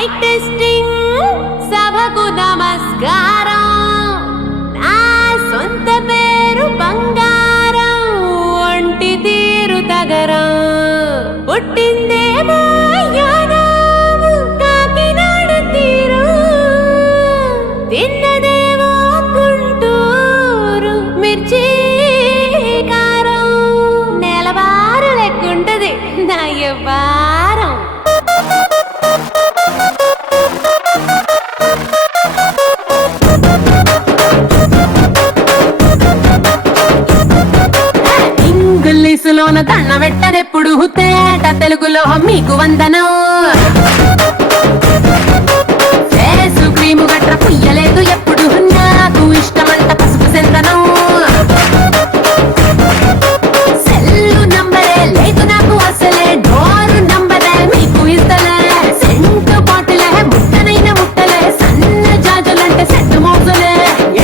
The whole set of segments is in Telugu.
మైక్ టెస్టింగ్ సభకు నమస్కారం. నా సొంత పేరు బంగారం, ఒంటి తీరు తగరం. పుట్టిందేమో యానాం, కాకినాడ తీరు. తిన్నదేమో గుంటూరు మిర్చి కారం. నెలవారు లెక్కుంటది నా యవ్వారం. ఇంగ్లీషులోన దండ పెట్టదెప్పుడు, తేట తెలుగులో మీకు వందనం. ఫేసు క్రీము గట్ర పుయ్యలేదు ఎప్పుడు, నాకు ఇష్టమంట పసుపు సెందనం. సెల్లు నంబరే లేదు నాకు అసలే, డోరు నంబరే మీకు ఇస్తలే. సెంటు బాటిలే ముట్టనైన ముట్టలే, సన్న జాజులంటే సెట్టు మోజులే.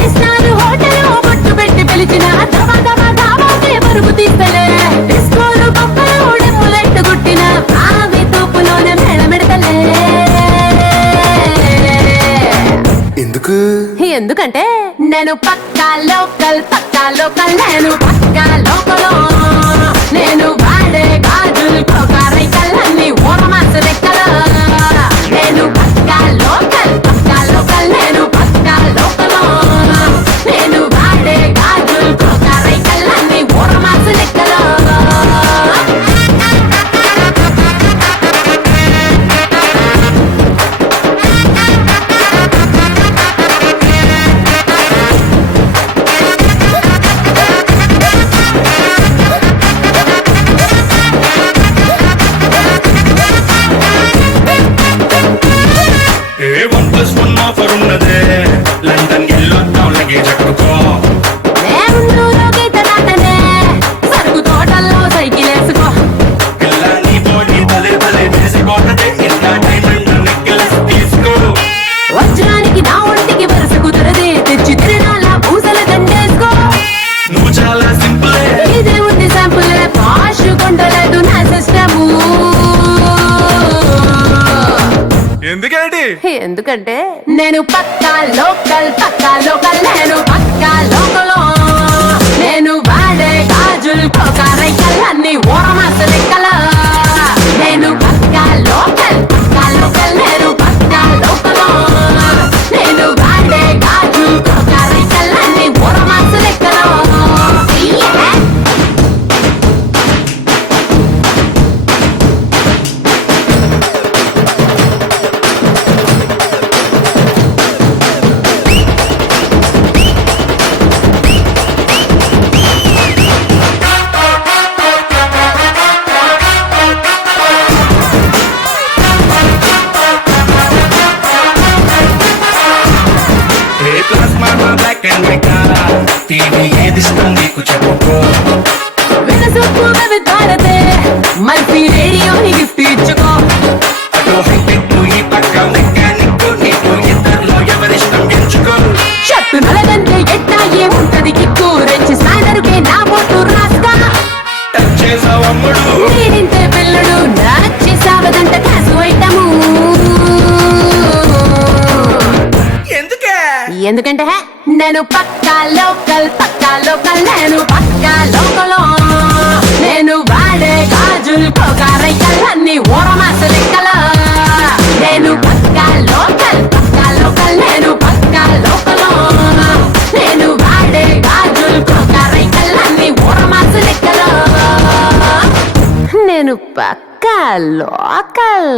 ఏ స్టార్ హోటల్ బొట్టు పెట్టి పిలిచిన దవా దవా దావాకే పరుగు తీస్తలే. డిస్కోలు బొమ్మలు డెప్పులెట్టు గుట్టిన ఆవి తూపులోనే మేళమెడతలే. ఎందుకంటే నేను పక్కా లోకల్, నేను పక్కా లోకలో. నేను వాడే గాజులు కోకారైకల్లన్నీ ఓరమాస లెక్కల. నేను పక్కా లోకల్, నేను పక్కా లోకలో. నేను వాడే గాజులు కోకారైకల్లన్నీ ఓరమాస లెక్కల. లండన్ ఎల్లొద్దాం లగేజ్ ఎక్కుకో. సరుకు తోటల్లో సైకిల్ వేసుకో. పిల్ల నీ బాడీ భలే భలే చేసిపోతదే, ఇంత డైమండ్ నెక్లెస్ తీసుకో. వజ్రానికి నా ఒంటికి వరుస కుదరదే, తెచ్చి తిరణాల పూసల దండేసుకో. నువ్వు చాలా సింపుల్, ఇదే ఉంది శాంపుల్. పాష్ కొండలేదు నా సిస్టము. ఎందుకంటే నేను పక్కా లోకల్, నేను పక్కా లోకలో. నేను వాడే గాజులు కోకారైకల్లన్నీ ఓరమాస లెక్కల. నేను పక్కా లోకల్, నేను పక్కా లోకలో. నేను వాడే గాజులు కోకారైకల్లన్నీ ఓరమాస లెక్కల. టీవీ ఏదిష్టం నీకు చెప్పుకో. మల్టీ రేడియోని గిఫ్ట్ ఇచ్చుకో. అటు హైటెక్ ఈ పక్క మెకానిక్, నీకు ఇద్దరిలో ఎవరిష్టం ఎంచుకో. షర్టు నలగంటే ఎట్టా ఏముంటది కిక్కు, రెచ్చి స్నానరుకే నా బొట్టు రాస్తా. టచ్ చేసావమ్ముడు నేనింతే పిల్లడు, నచ్చి సావదంట క్యాసు ఐటము. ఎందుకంటే నేను పక్కా లోకల్, నేను పక్కా లోకలో. నేను వాడే గాజులు కోకారైకల్లన్నీ ఓరమాస లెక్కల. నేను పక్కా లోకల్, నేను పక్కా లోకలో. నేను వాడే గాజులు కోకారైకల్లన్నీ ఓరమాస లెక్కల. నేను పక్కా లోకల్.